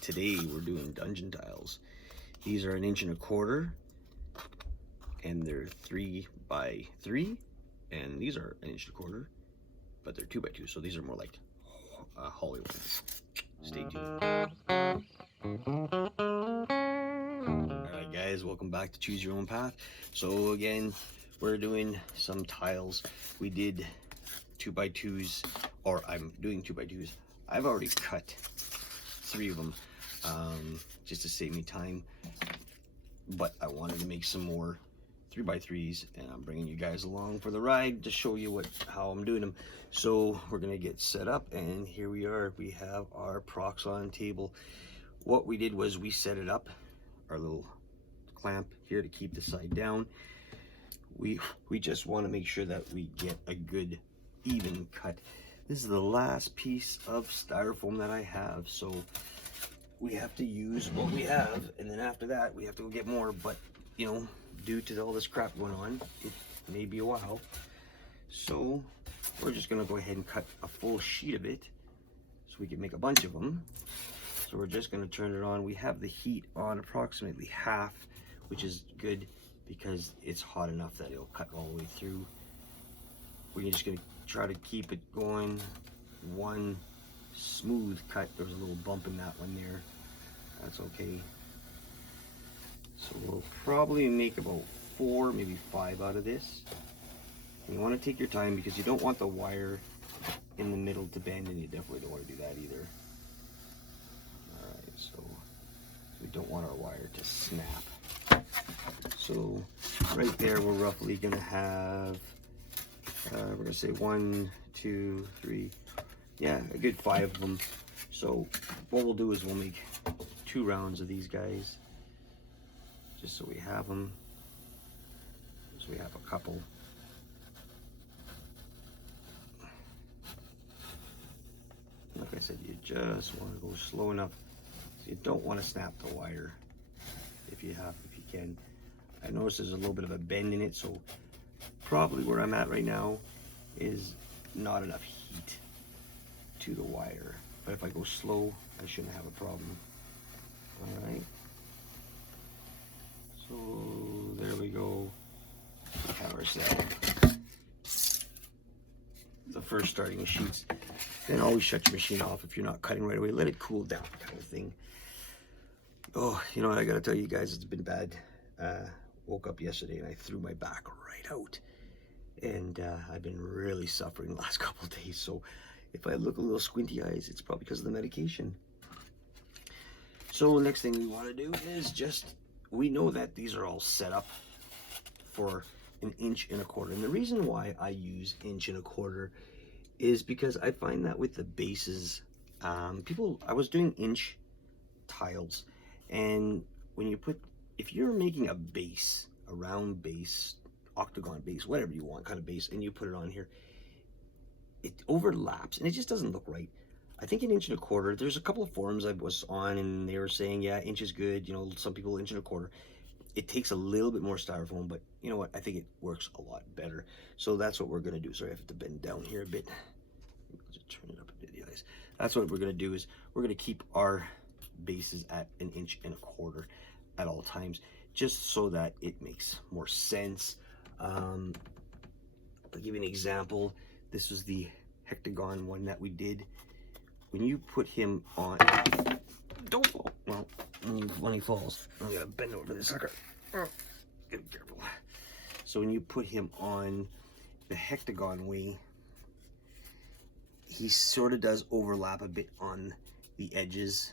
today we're doing dungeon tiles. These are 1.25 inches, and they're 3 by 3, and these are 1.25 inches, but they're 2 by 2, so these are more like holly ones. Stay tuned. Alright guys, welcome back to Choose Your Own Path. So again, we're doing some tiles. We did 2 by 2s, or I'm doing 2 by 2s. I've already cut 3 of them just to save me time, but I wanted to make some more 3 by 3s, and I'm bringing you guys along for the ride to show you how I'm doing them. So we're gonna get set up, and here we are. We have our PROXXON table. What we did was we set it up, our little clamp here to keep the side down. We just want to make sure that we get a good even cut. This is the last piece of styrofoam that I have, so we have to use what we have, and then after that we have to go get more. But you know, due to all this crap going on, it may be a while, so we're just gonna go ahead and cut a full sheet of it so we can make a bunch of them. So we're just gonna turn it on. We have the heat on approximately half, which is good because it's hot enough that it'll cut all the way through. We're just gonna try to keep it going one smooth cut. There was a little bump in that one there. That's okay. So we'll probably make about 4, maybe 5 out of this. And you want to take your time because you don't want the wire in the middle to bend, and you definitely don't want to do that either. Alright, so we don't want our wire to snap. So right there we're roughly going to have, we're going to say 1, 2, 3, yeah, a good 5 of them. So what we'll do is we'll make 2 rounds of these guys, just so we have them, so we have a couple. Like I said, you just want to go slow enough so you don't want to snap the wire if you can. I notice there's a little bit of a bend in it, so probably where I'm at right now is not enough heat to the wire. But if I go slow, I shouldn't have a problem. Alright. So there we go. We have ourselves the first starting sheets. Then always shut your machine off if you're not cutting right away. Let it cool down, kind of thing. Oh, you know what, I gotta tell you guys, it's been bad. Woke up yesterday and I threw my back right out, and I've been really suffering the last couple of days. So if I look a little squinty eyes, it's probably because of the medication. So the next thing we want to do is we know that these are all set up for 1.25 inches, and the reason why I use 1.25 inches is because I find that with the bases, I was doing inch tiles, and if you're making a base, a round base, octagon base, whatever you want kind of base, and you put it on here, it overlaps and it just doesn't look right. I think 1.25 inches, there's a couple of forums I was on and they were saying, yeah, inch is good, you know, some people 1.25 inches. It takes a little bit more styrofoam, but you know what, I think it works a lot better. So that's what we're gonna do. Sorry, I have to bend down here a bit. I'll just turn it up a bit, guys. That's what we're gonna do, is we're gonna keep our bases at 1.25 inches at all times, just so that it makes more sense. I'll give you an example. This was the hectagon one that we did. When you put him on, don't fall. Well, when he falls, I'm gonna bend over this sucker. Get careful. So when you put him on the hectagon way, he sort of does overlap a bit on the edges.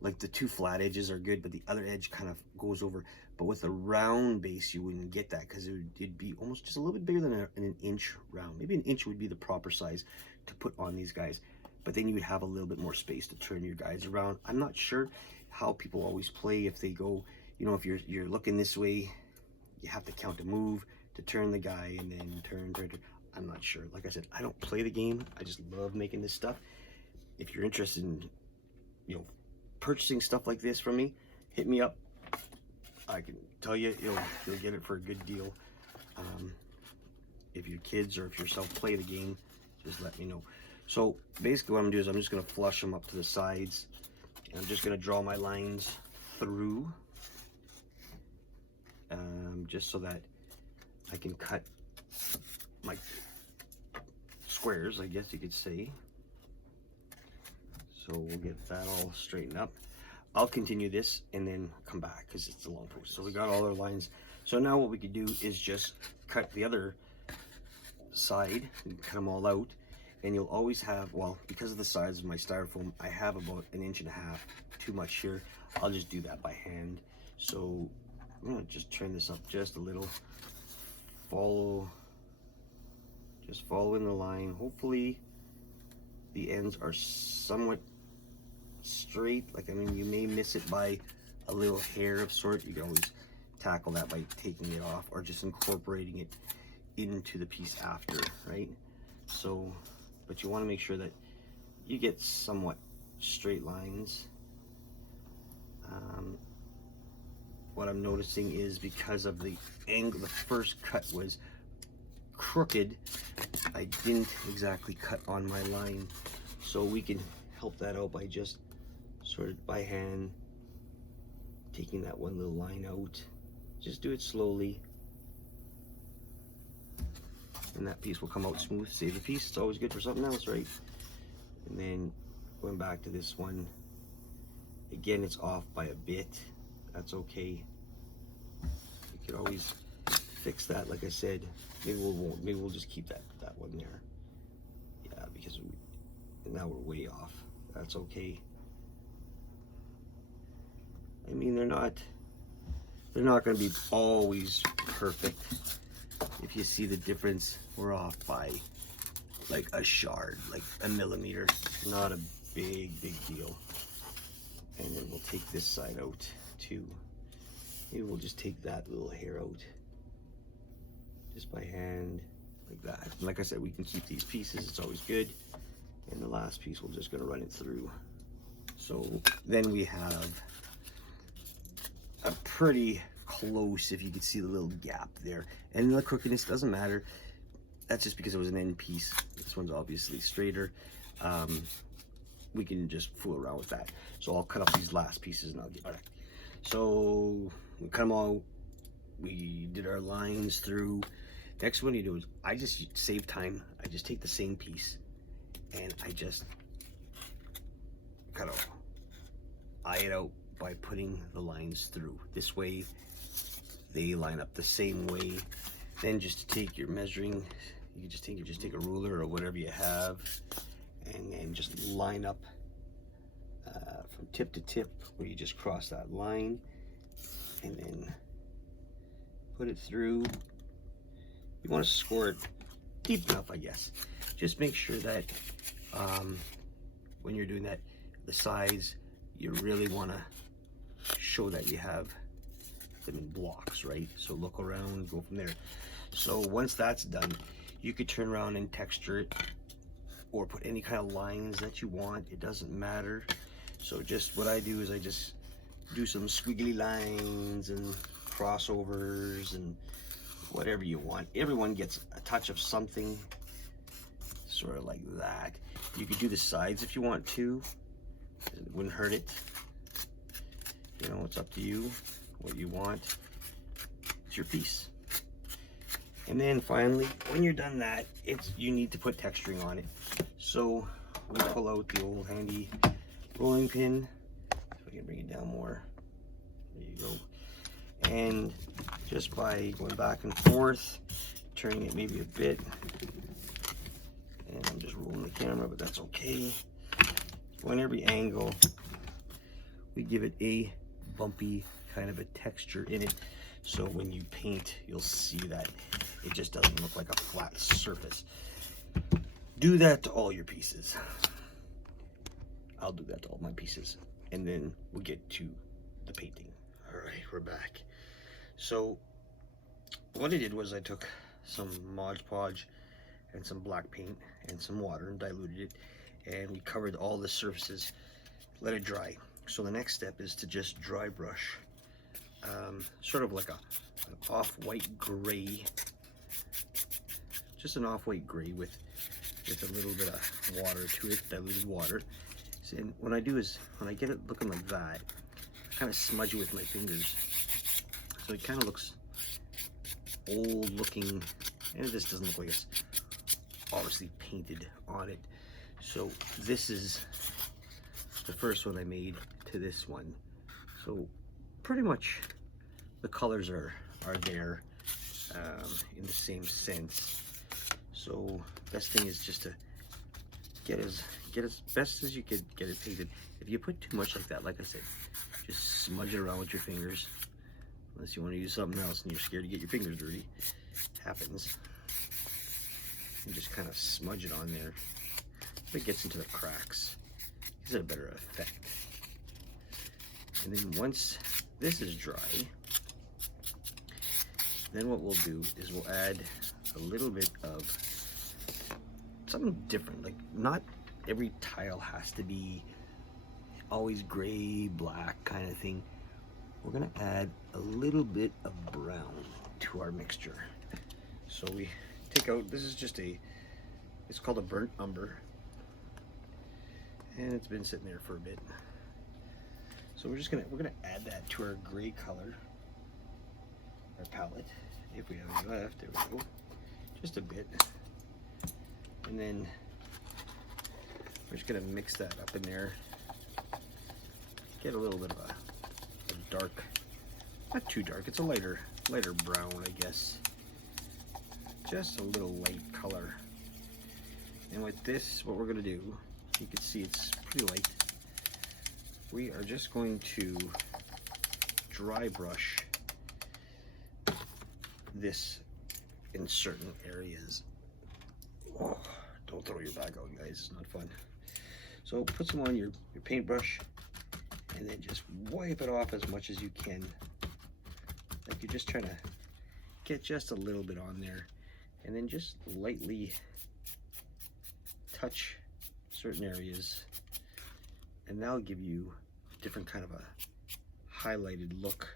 Like the 2 flat edges are good, but the other edge kind of goes over. But with a round base, you wouldn't get that, because it'd be almost just a little bit bigger than an 1 inch round. Maybe 1 inch would be the proper size to put on these guys. But then you would have a little bit more space to turn your guys around. I'm not sure how people always play. If they go, you know, if you're looking this way, you have to count a move to turn the guy, and then turn. I'm not sure. Like I said, I don't play the game. I just love making this stuff. If you're interested in, you know, purchasing stuff like this from me, hit me up. I can tell you, you'll get it for a good deal. If your kids or if yourself play the game, just let me know. So basically what I'm gonna do is I'm just gonna flush them up to the sides, I'm just going to draw my lines through, just so that I can cut my squares, I guess you could say. So we'll get that all straightened up. I'll continue this and then come back because it's a long process. So we got all our lines. So now what we could do is just cut the other side, cut them all out, and you'll always have, well, because of the size of my styrofoam, I have about 1.5 inches too much here. I'll just do that by hand. So I'm gonna just turn this up just a little. Just follow in the line. Hopefully the ends are somewhat straight. Like, I mean, you may miss it by a little hair of sort. You can always tackle that by taking it off or just incorporating it into the piece after, right? So, but you want to make sure that you get somewhat straight lines. What I'm noticing is because of the angle, the first cut was crooked, I didn't exactly cut on my line. So we can help that out by just sort of by hand taking that one little line out. Just do it slowly, and that piece will come out smooth. Save a piece, it's always good for something else, right? And then going back to this one, again, it's off by a bit. That's okay. You can always fix that. Like I said, maybe we'll just keep that one there. Yeah, because now we're way off. That's okay. I mean, they're not going to be always perfect. If you see the difference, we're off by like a shard, like a millimeter. Not a big deal. And then we'll take this side out too. Maybe we'll just take that little hair out just by hand, like that. And like I said, we can keep these pieces, it's always good. And the last piece, we're just gonna run it through. So then we have a pretty close, if you can see the little gap there. And the crookedness doesn't matter. That's just because it was an end piece. This one's obviously straighter. We can just fool around with that. So I'll cut off these last pieces and I'll get back. So we cut them all. We did our lines through. Next one you do is, I just save time. I just take the same piece and I just kind of eye it out by putting the lines through. This way they line up the same way. Then just to take your measuring, you can just take a ruler or whatever you have, and then just line up from tip to tip where you just cross that line, and then put it through. You want to score it deep enough, I guess. Just make sure that when you're doing that, the sides, you really want to show that you have them in blocks, right? So look around, go from there. So once that's done, you could turn around and texture it or put any kind of lines that you want. It doesn't matter. So just what I do is I just do some squiggly lines and crossovers and whatever you want. Everyone gets a touch of something, sort of like that. You could do the sides if you want to. It wouldn't hurt it. You know, it's up to you what you want. It's your piece. And then finally, when you're done that, you need to put texturing on it. So we pull out the old handy rolling pin. So we can bring it down more. There you go. And just by going back and forth, turning it maybe a bit, and I'm just rolling the camera, but that's okay. On every angle, we give it a bumpy kind of a texture in it, so when you paint, you'll see that it just doesn't look like a flat surface. Do that to all your pieces. I'll do that to all my pieces, and then we'll get to the painting. All right, we're back. So what I did was I took some Mod Podge and some black paint and some water and diluted it, and we covered all the surfaces, let it dry. So the next step is to just dry brush, sort of like an off-white gray, just an off-white gray with a little bit of water to it, diluted water. And what I do is, when I get it looking like that, I kind of smudge it with my fingers. So it kind of looks old looking, and it just doesn't look like it's obviously painted on it. So this is the first one I made to this one. So pretty much the colors are there in the same sense. So best thing is just to get as best as you could get it painted. If you put too much like that, like I said, just smudge it around with your fingers. Unless you want to use something else and you're scared to get your fingers dirty. Happens. And just kind of smudge it on there. If it gets into the cracks, gives it a better effect. And then once this is dry, then what we'll do is we'll add a little bit of something different. Like, not every tile has to be always gray, black kind of thing. We're gonna add a little bit of brown to our mixture. So we take out, this is just it's called a burnt umber. And it's been sitting there for a bit. So we're gonna add that to our gray color, our palette, if we have any left. There we go. Just a bit. And then we're just gonna mix that up in there. Get a little bit of a dark, not too dark, it's a lighter brown, I guess. Just a little light color. And with this, what we're gonna do, you can see it's pretty light. We are just going to dry brush this in certain areas. Oh, don't throw your bag out, guys, it's not fun. So put some on your paintbrush and then just wipe it off as much as you can. Like you're just trying to get just a little bit on there, and then just lightly touch certain areas, and that'll give you a different kind of a highlighted look,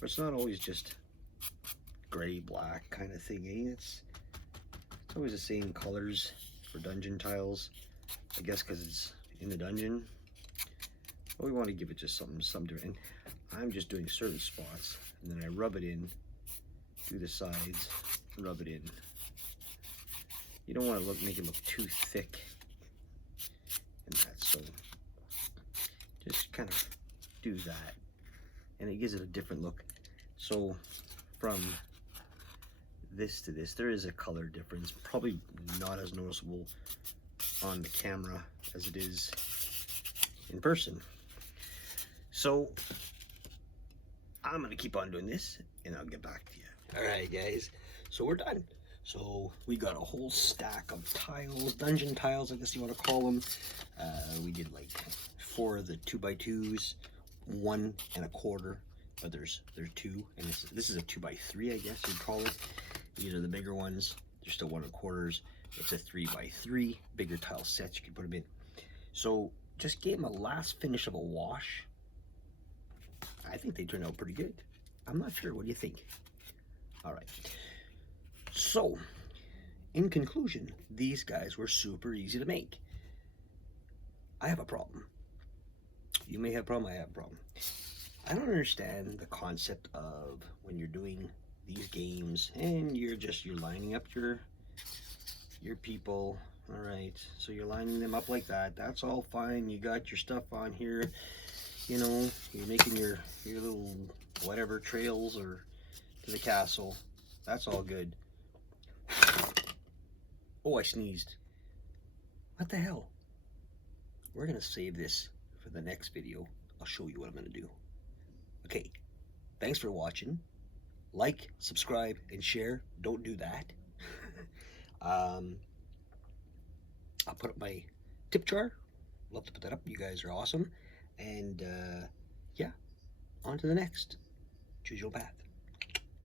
where it's not always just gray black kind of thing. It's always the same colors for dungeon tiles, I guess, because it's in the dungeon. But we want to give it just something different. And I'm just doing certain spots, and then I rub it in, do the sides, rub it in. You don't want to make it look too thick and that, so just kind of do that, and it gives it a different look. So from this to this, there is a color difference, probably not as noticeable on the camera as it is in person. So I'm gonna keep on doing this and I'll get back to you. All right, guys, so we're done. So we got a whole stack of tiles, dungeon tiles, I guess you want to call them. We did like 4 of the 2x2s, 1 1/4, but there's 2, and this is a 2x3, I guess you'd call it. These are the bigger ones. They're still 1 1/4s. It's a 3x3, bigger tile sets you can put them in. So just gave them a last finish of a wash. I think they turned out pretty good. I'm not sure. What do you think? All right. So, in conclusion, these guys were super easy to make. I have a problem. You may have a problem, I have a problem. I don't understand the concept of when you're doing these games and you're lining up your people. All right, so you're lining them up like that. That's all fine. You got your stuff on here. You know, you're making your little whatever trails or to the castle. That's all good. Oh, I sneezed. What the hell? We're gonna save this for the next video. I'll show you what I'm gonna do. Okay, thanks for watching. Like, subscribe, and share. Don't do that. I'll put up my tip jar. Love to put that up. You guys are awesome. And yeah, on to the next. Choose your path.